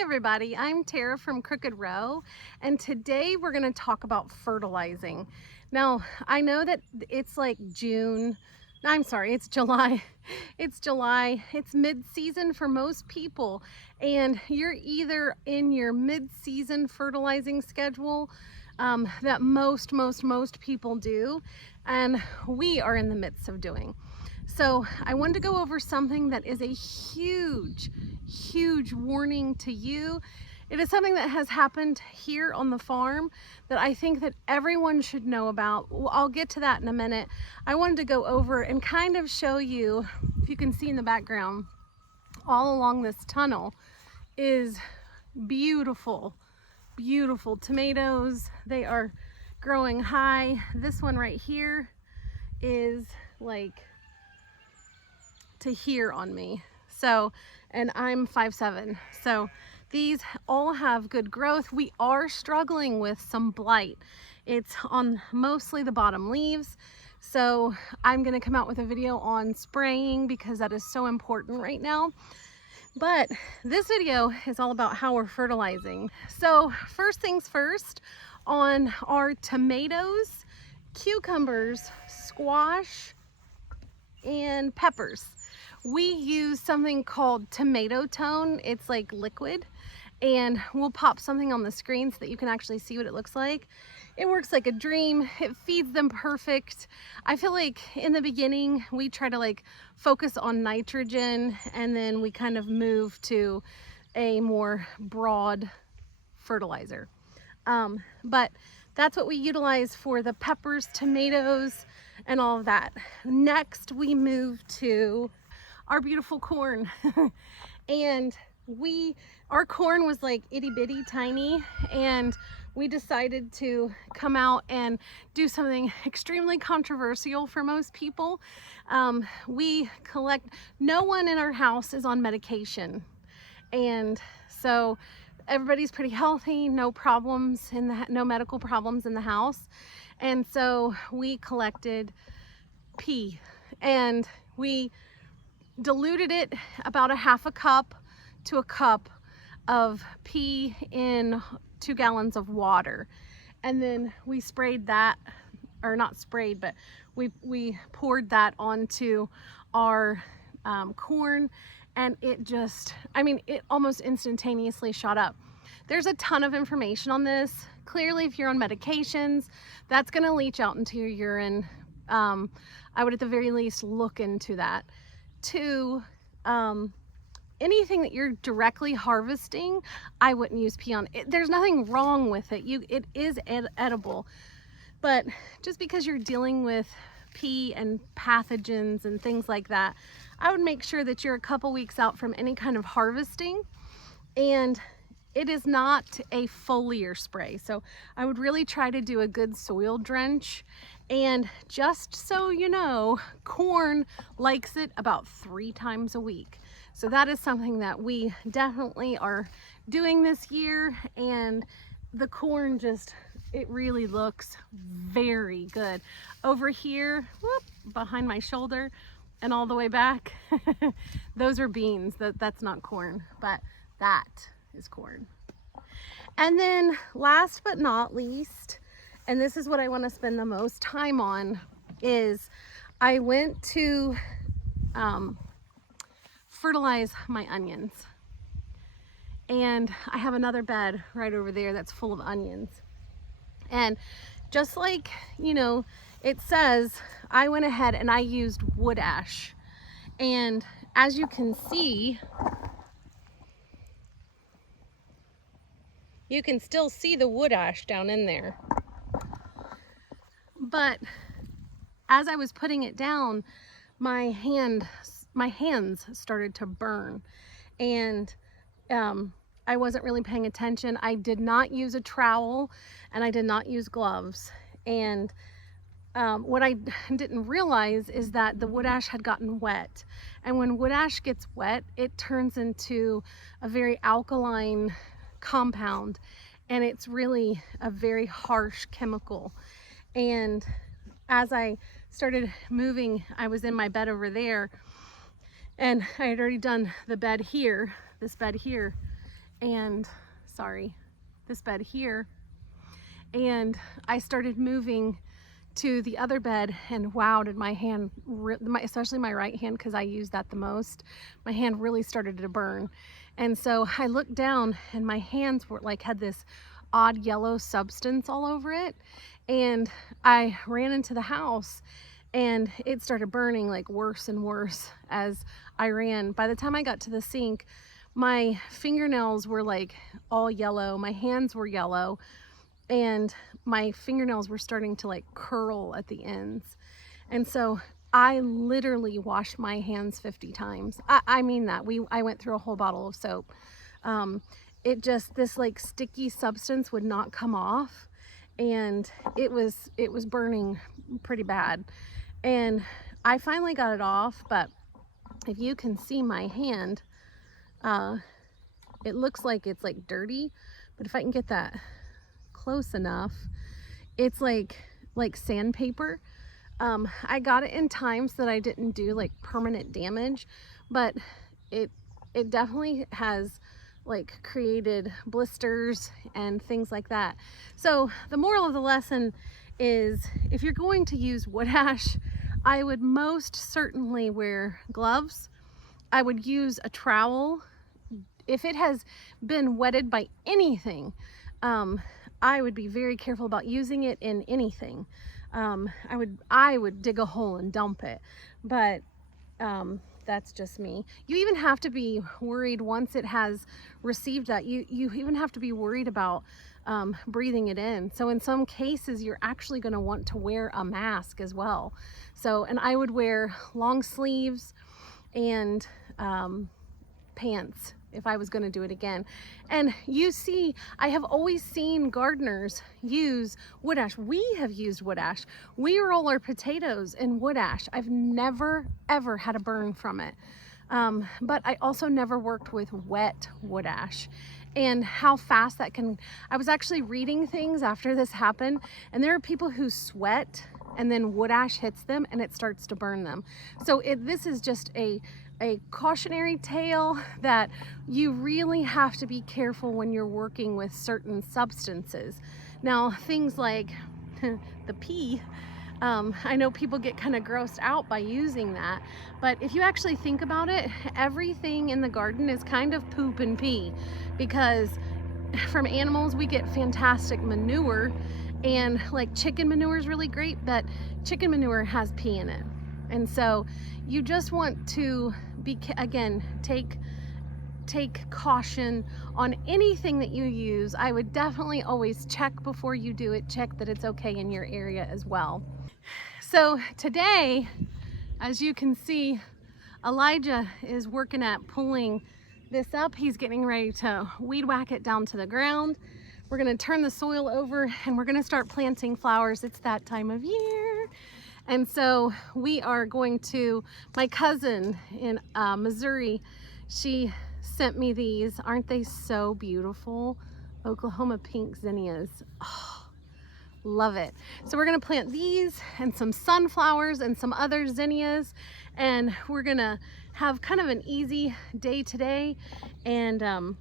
everybody, I'm Tara from Crooked Row, and today we're going to talk about fertilizing. Now, I know that it's like June, I'm sorry, it's July. It's July, it's mid-season for most people, and you're either in your mid-season fertilizing schedule that most people do, and we are in the midst of doing. So I wanted to go over something that is a huge warning to you. It is something that has happened here on the farm that I think that everyone should know about. I'll get to that in a minute. I wanted to go over and kind of show you, if you can see in the background, all along this tunnel is beautiful tomatoes. They are growing high. This one right here is like to here on me. So, and I'm 5'7", so these all have good growth. We are struggling with some blight. It's on mostly the bottom leaves. So I'm gonna come out with a video on spraying because that is so important right now. But this video is all about how we're fertilizing. So first things first, on our tomatoes, cucumbers, squash, and peppers, we use something called tomato tone. It's like liquid, and we'll pop something on the screen so that you can actually see what it looks like. It works like a dream. It feeds them perfect. I feel like in the beginning we try to like focus on nitrogen, and then we kind of move to a more broad fertilizer. But that's what we utilize for the peppers, tomatoes, and all of that. Next, we move to our beautiful corn. And our corn was like itty bitty tiny, and we decided to come out and do something extremely controversial for most people. No one in our house is on medication, and so everybody's pretty healthy, no medical problems in the house. And so we collected pea, and we diluted it about a half a cup to a cup of pea in 2 gallons of water. And then we sprayed that, or not sprayed, but we poured that onto our corn, and it just, I mean, it almost instantaneously shot up. There's a ton of information on this. Clearly, if you're on medications, that's gonna leach out into your urine. I would at the very least look into that. 2, anything that you're directly harvesting, I wouldn't use pea on. There's nothing wrong with it. It is edible, but just because you're dealing with pea and pathogens and things like that, I would make sure that you're a couple weeks out from any kind of harvesting. And it is not a foliar spray, so I would really try to do a good soil drench. And just so you know, corn likes it about 3 times a week. So that is something that we definitely are doing this year. And the corn just, it really looks very good. Over here, whoop, behind my shoulder and all the way back, those are beans. That's not corn, but that is corn. And then last but not least, and this is what I want to spend the most time on, is I went to fertilize my onions. And I have another bed right over there that's full of onions. And just like, you know, it says, I went ahead and I used wood ash. And as you can see, you can still see the wood ash down in there. But as I was putting it down, my hands started to burn, and I wasn't really paying attention. I did not use a trowel, and I did not use gloves. And what I didn't realize is that the wood ash had gotten wet. And when wood ash gets wet, it turns into a very alkaline compound, and it's really a very harsh chemical. And as I started moving, I was in my bed over there, and I had already done the bed here, this bed here, and sorry, this bed here, and I started moving to the other bed, and wow, did my hand, especially my right hand, because I use that the most, my hand really started to burn. And so I looked down and my hands were like, had this odd yellow substance all over it, and I ran into the house and it started burning like worse and worse as I ran. By the time I got to the sink, my fingernails were like all yellow, my hands were yellow, and my fingernails were starting to like curl at the ends. And so I literally washed my hands 50 times. I mean that. I went through a whole bottle of soap. It just, this like sticky substance would not come off, and it was burning pretty bad. And I finally got it off, but if you can see my hand, it looks like it's like dirty, but if I can get that close enough, it's like sandpaper. I got it in times that I didn't do like permanent damage, but it definitely has like created blisters and things like that. So the moral of the lesson is, if you're going to use wood ash, I would most certainly wear gloves. I would use a trowel. If it has been wetted by anything, I would be very careful about using it in anything. I would dig a hole and dump it, but that's just me. You even have to be worried once it has received that. You even have to be worried about breathing it in. So in some cases, you're actually going to want to wear a mask as well. So, and I would wear long sleeves and pants if I was going to do it again. And you see, I have always seen gardeners use wood ash. We have used wood ash. We roll our potatoes in wood ash. I've never ever had a burn from it. But I also never worked with wet wood ash, and how fast that can. I was actually reading things after this happened, and there are people who sweat and then wood ash hits them and it starts to burn them. So this is just a cautionary tale that you really have to be careful when you're working with certain substances. Now, things like the pee, I know people get kind of grossed out by using that, but if you actually think about it, everything in the garden is kind of poop and pee, because from animals we get fantastic manure, and like chicken manure is really great, but chicken manure has pee in it. And so you just want to be, again, take caution on anything that you use. I would definitely always check before you do it, check that it's okay in your area as well. So today, as you can see, Elijah is working at pulling this up. He's getting ready to weed whack it down to the ground. We're gonna turn the soil over and we're gonna start planting flowers. It's that time of year. And so we are going to, my cousin in Missouri, she sent me these. Aren't they so beautiful? Oklahoma pink zinnias. Oh, love it. So we're gonna plant these and some sunflowers and some other zinnias, and we're gonna have kind of an easy day today, and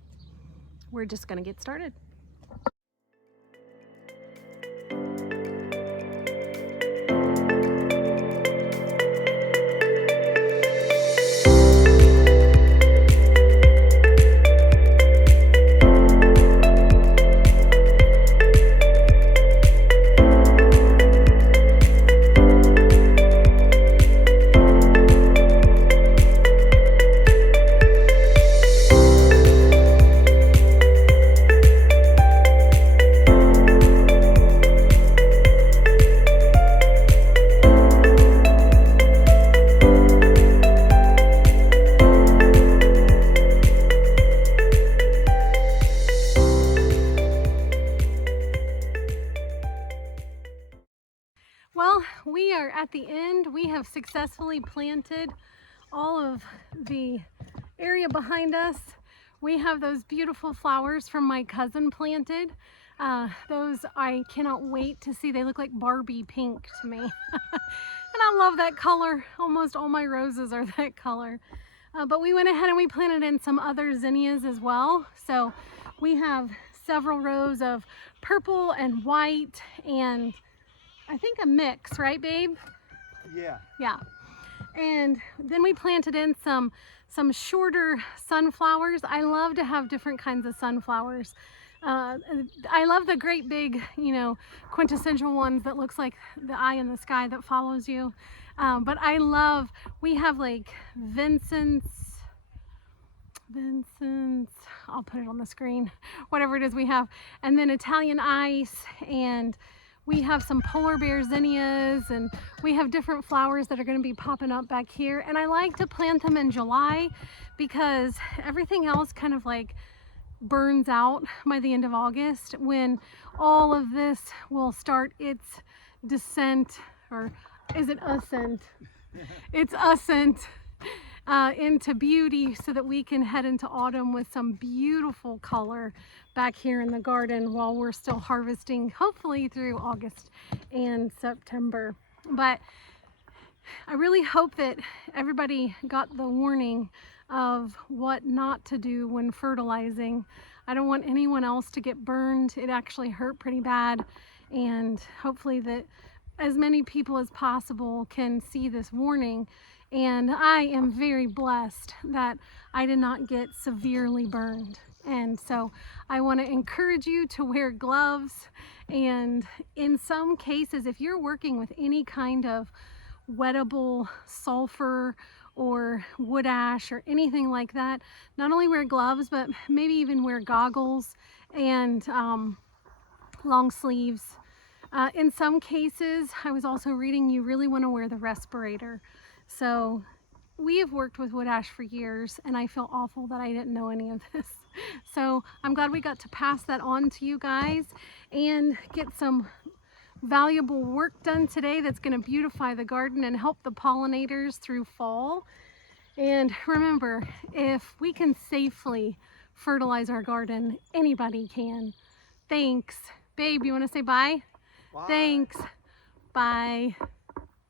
we're just gonna get started. Well, we are at the end. We have successfully planted all of the area behind us. We have those beautiful flowers from my cousin planted. Those I cannot wait to see. They look like Barbie pink to me. And I love that color. Almost all my roses are that color. But we went ahead and we planted in some other zinnias as well. So we have several rows of purple and white and I think a mix, right, babe? Yeah. Yeah. And then we planted in some shorter sunflowers. I love to have different kinds of sunflowers. I love the great big, you know, quintessential ones that looks like the eye in the sky that follows you. But we have like Vincent's, I'll put it on the screen, whatever it is we have. And then Italian ice, and we have some polar bear zinnias, and we have different flowers that are going to be popping up back here. And I like to plant them in July because everything else kind of like burns out by the end of August, when all of this will start its descent, or is it ascent? It's ascent into beauty, so that we can head into autumn with some beautiful color back here in the garden while we're still harvesting, hopefully through August and September. But I really hope that everybody got the warning of what not to do when fertilizing. I don't want anyone else to get burned. It actually hurt pretty bad, and hopefully that as many people as possible can see this warning. And I am very blessed that I did not get severely burned. And so I want to encourage you to wear gloves. And in some cases, if you're working with any kind of wettable sulfur or wood ash or anything like that, not only wear gloves, but maybe even wear goggles and long sleeves. In some cases, I was also reading, you really want to wear the respirator. So we have worked with wood ash for years, and I feel awful that I didn't know any of this. So I'm glad we got to pass that on to you guys and get some valuable work done today that's going to beautify the garden and help the pollinators through fall. And remember, if we can safely fertilize our garden, anybody can. Thanks. Babe, you want to say bye? Bye. Thanks. Bye.